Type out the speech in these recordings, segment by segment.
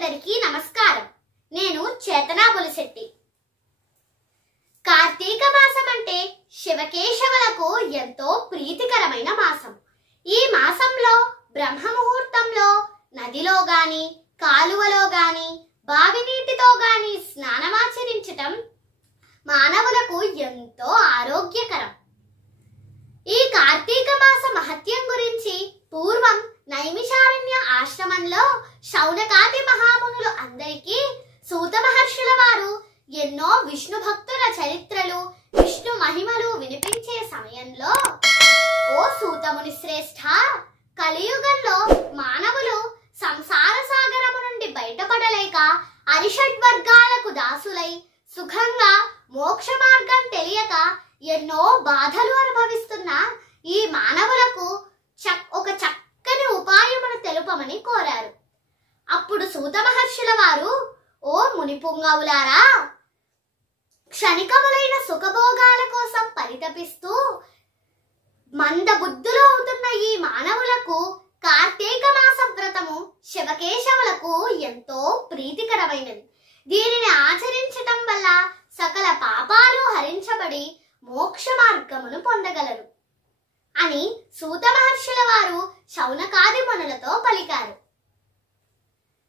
ప్రేక్షకులందరికీ నమస్కారం. నేను చేతనా బొలిశెట్టి. కార్తీక మాసం అంటే శివకేశవులకు ఎంతో ప్రీతికరమైన మాసం. ఈ మాసంలో బ్రహ్మ ముహూర్తంలో నదిలో గాని కాలువలో గాని బావి నీటితో గాని స్నానమాచరించటం మానవులకు ఎంతో ఆరోగ్యకరం. ఈ కార్తీక మాస మహత్యం గురించి పూర్వం నైమిషారణ్య ఆశ్రమంలో శౌనకాది మహామునులు అందరికీ సూత మహర్షుల వారు ఎన్నో విష్ణు భక్తుల చరిత్రలు విష్ణు మహిమలు వినిపించే సమయంలో, ఓ సూతముని శ్రేష్ఠ, కలియుగంలో మానవులు సంసార సాగరము నుండి బయటపడలేక అరిషడ్వర్గాలకు దాసులై సుఖంగా మోక్ష మార్గం తెలియక ఎన్నో బాధలు అనుభవిస్తున్న ఈ మానవులకు ఒక చక్కని ఉపాయమును తెలుపమని కోరారు. అప్పుడు సూత మహర్షుల వారు, ఓ ముని పుంగవులారా, క్షణికములైన సుఖభోగాల కోసం పరితపిస్తూ మందబుద్ధులు అవుతున్న ఈ మానవులకు కార్తీక మాస వ్రతము శివకేశవులకు ఎంతో ప్రీతికరమైనది. దీనిని ఆచరించటం వల్ల సకల పాపాలు హరించబడి మోక్ష మార్గమును పొందగలరు అని సూత మహర్షుల వారు శౌనకాది మునులతో పలికారు.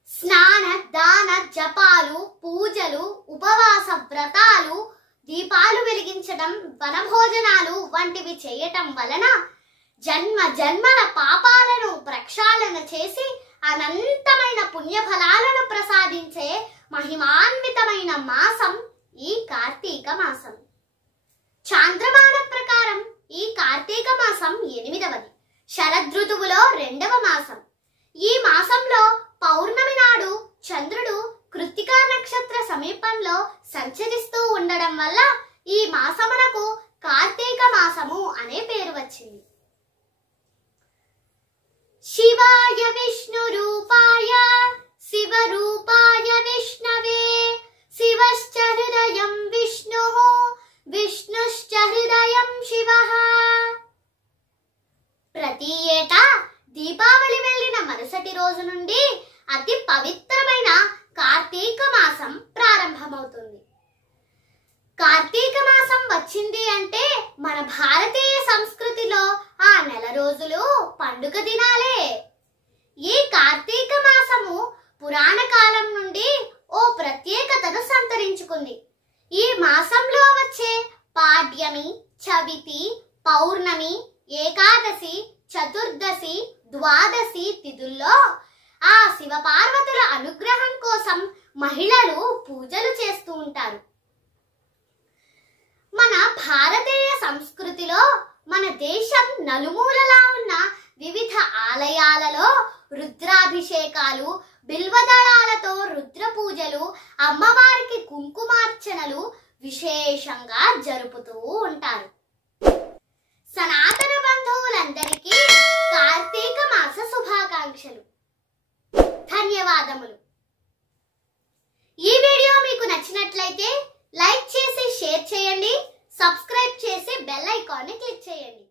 స్నాన దాన జపాలు పూజలు ఉపవాస వ్రతాలు దీపాలు వెలిగించడం వనభోజనాలు వంటివి చేయటం వలన జన్మ జన్మల పాపాలను ప్రక్షాళన చేసి అనంతమైన పుణ్యఫలాలను ప్రసాదించే మహిమాన్వితమైన మాసం ఈ కార్తీక మాసం. చాంద్రమాన ప్రకారం ఈ కార్తీక మాసం 8వది, శరదృతువులో 2వ మాసం. ఈ మాసంలో పౌర్ణమి నాడు చంద్రుడు కృత్తికా నక్షత్ర సమీపంలో సంచరిస్తూ ఉండడం వల్ల ఈ మాసమునకు కార్తీక మాసము అనే పేరు వచ్చింది. శివాయ విష్ణు రూపాయ శివ రూపాయ విష్ణవే శివశ్చ హృదయం విష్ణుః విష్ణుశ్చ హృదయం శివః. ప్రతి ఏటా దీపావళి వెళ్ళిన మరుసటి రోజు నుండి అతి పవిత్రమైన కార్తీక మాసం ప్రారంభమవుతుంది. కార్తీక మాసం వచ్చింది అంటే మన భారతీయ సంస్కృతిలో ఆ నెల రోజులు పండుగ దినాలే. ఈ కార్తీక మాసము పురాణ కాలం నుండి ఓ ప్రత్యేకతను సంతరించుకుంది. ఈ మాసంలో వచ్చే పాడ్యమి, చవితి, పౌర్ణమి, ఏకాదశి, చతుర్దశి, ద్వాదశి తిథుల్లో ఆ శివపార్వతుల అనుగ్రహం కోసం మహిళలు పూజలు చేస్తూ ఉంటారు. మన భారతీయ సంస్కృతిలో మన దేశం నలుమూలలా ఉన్న వివిధ ఆలయాలలో రుద్రాభిషేకాలు, బిల్వదళాలతో రుద్ర పూజలు, అమ్మవారికి కుంకుమార్చనలు విశేషంగా జరుపుతూ ఉంటారు. సనాతన బంధువులందరికీ కార్తీక మాస శుభాకాంక్షలు. ధన్యవాదములు. ఈ వీడియో మీకు నచ్చినట్లయితే లైక్ చేసి షేర్ చేయండి, సబ్స్క్రైబ్ చేసి బెల్ ఐకాన్ని క్లిక్ చేయండి.